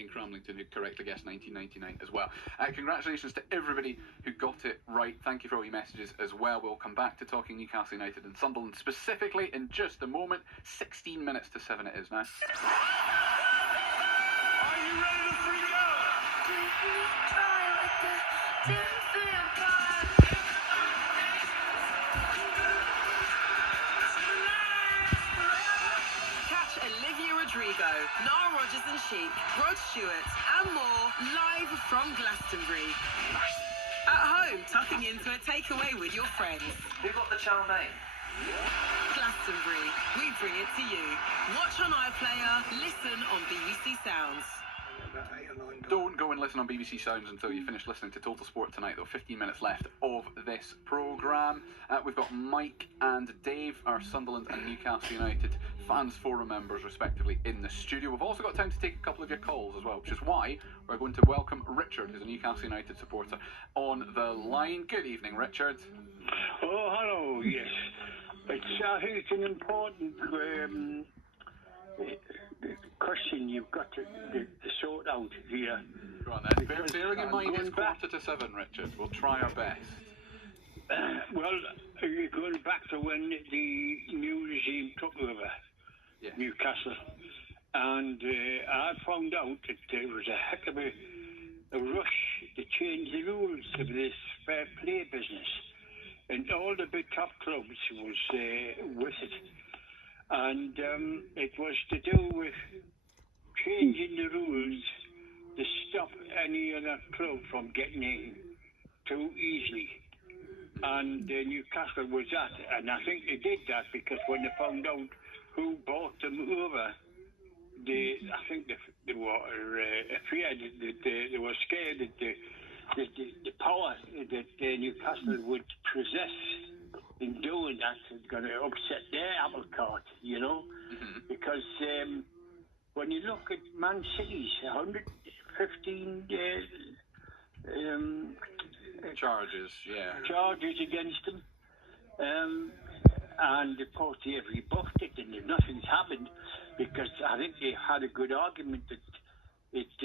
in Cramlington who correctly guessed 1999 as well. Congratulations to everybody who got it right. Thank you for all your messages as well. We'll come back to talking Newcastle United and Sunderland specifically in just a moment. 16 minutes to 7 it is now. Are you ready to freak out? Catch Olivia Rodrigo, Nara Rogers and Chic, Rod Stewart, and more live from Glastonbury. At home, tucking into a takeaway with your friends. Who got the chow mein? Glastonbury, we bring it to you. Watch on iPlayer, listen on BBC Sounds. Don't go and listen on BBC Sounds until you finish listening to Total Sport tonight, though. 15 minutes left of this programme. We've got Mike and Dave, our Sunderland and Newcastle United fans forum members, respectively, in the studio. We've also got time to take a couple of your calls as well, which is why we're going to welcome Richard, who's a Newcastle United supporter, on the line. Good evening, Richard. Oh, hello, yes. I think it's an important question you've got to sort out here. Go on then. Bearing in mind it's 6:45, Richard. We'll try our best. Well, you're going back to when the new regime took over Newcastle. And I found out that there was a heck of a rush to change the rules of this fair play business. And all the big top clubs was with it. And it was to do with changing the rules to stop any other club from getting in too easily. And Newcastle was that. And I think they did that because when they found out who bought them over, I think they were afraid that they were scared that the power that Newcastle would possess in doing that is going to upset their apple cart, you know? Mm-hmm. Because when you look at Man City's 115 charges against them, and of course they have rebuffed it and nothing's happened because I think they had a good argument that it's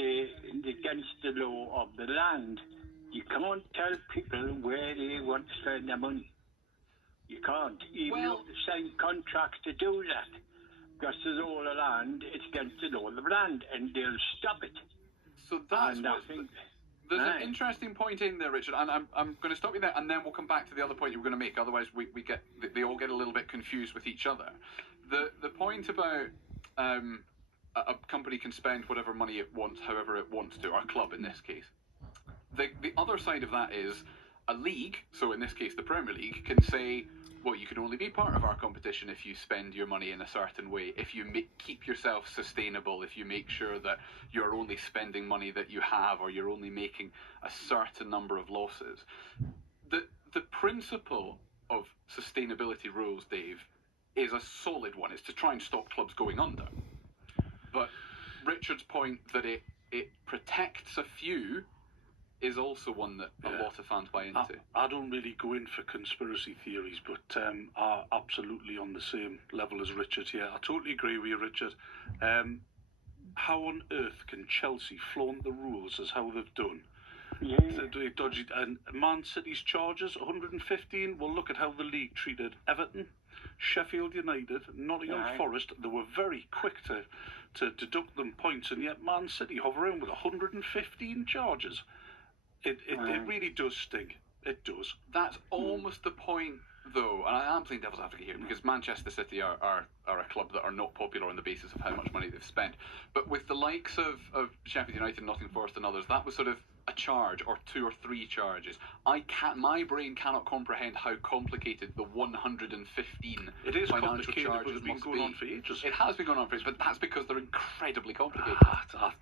against the law of the land. You can't tell people where they want to spend their money. You can't. Even you have to sign contracts to do that. Because the law of the land, it's against the law of the land, and they'll stop it. So that's there's an interesting point in there, Richard, and I'm going to stop you there, and then we'll come back to the other point you were going to make. Otherwise, they all get a little bit confused with each other. The point about a company can spend whatever money it wants, however it wants to, or a club in this case. The other side of that is a league, so in this case the Premier League, can say, well, you can only be part of our competition if you spend your money in a certain way, if you keep yourself sustainable, if you make sure that you're only spending money that you have, or you're only making a certain number of losses. The principle of sustainability rules, Dave, is a solid one. It's to try and stop clubs going under. But Richard's point that it protects a few is also one that a lot of fans buy into. I don't really go in for conspiracy theories, but I'm absolutely on the same level as Richard here. I totally agree with you, Richard. How on earth can Chelsea flaunt the rules as how they've done? Yeah. Dodgy. And Man City's charges, 115. Well, look at how the league treated Everton, Sheffield United, Nottingham Forest. They were very quick to deduct them points, and yet Man City hover around with 115 charges. It really does sting. It does. That's almost the point, though, and I am playing devil's advocate here, because Manchester City are a club that are not popular on the basis of how much money they've spent. But with the likes of Sheffield United, Nottingham Forest and others, that was sort of a charge or 2 or 3 charges. My brain cannot comprehend how complicated the 115 it is financial charges but it's been going on for ages. It has been going on for ages, but that's because they're incredibly complicated.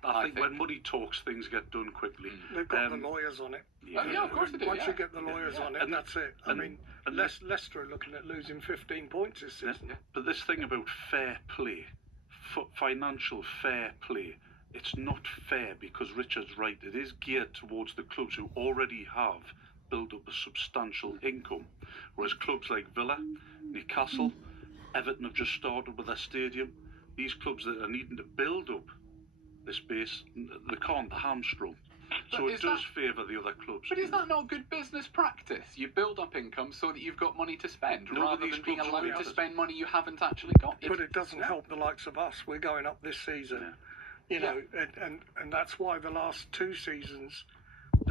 I think when money talks, things get done quickly. They've got the lawyers on it. Yeah, of course they do. Once you get the lawyers on it, and that's it. I mean, Leicester are looking at losing 15 points this season. Yeah. But this thing about fair play, financial fair play, it's not fair because Richard's right. It is geared towards the clubs who already have built up a substantial income, whereas clubs like Villa, Newcastle, Everton have just started with their stadium. These clubs that are needing to build up this base, they can't hamstring. So But it does favour the other clubs. But is that not good business practice? You build up income so that you've got money to spend, rather than being allowed to spend money you haven't actually got. But it doesn't help the likes of us. We're going up this season, you know, and that's why the last 2 seasons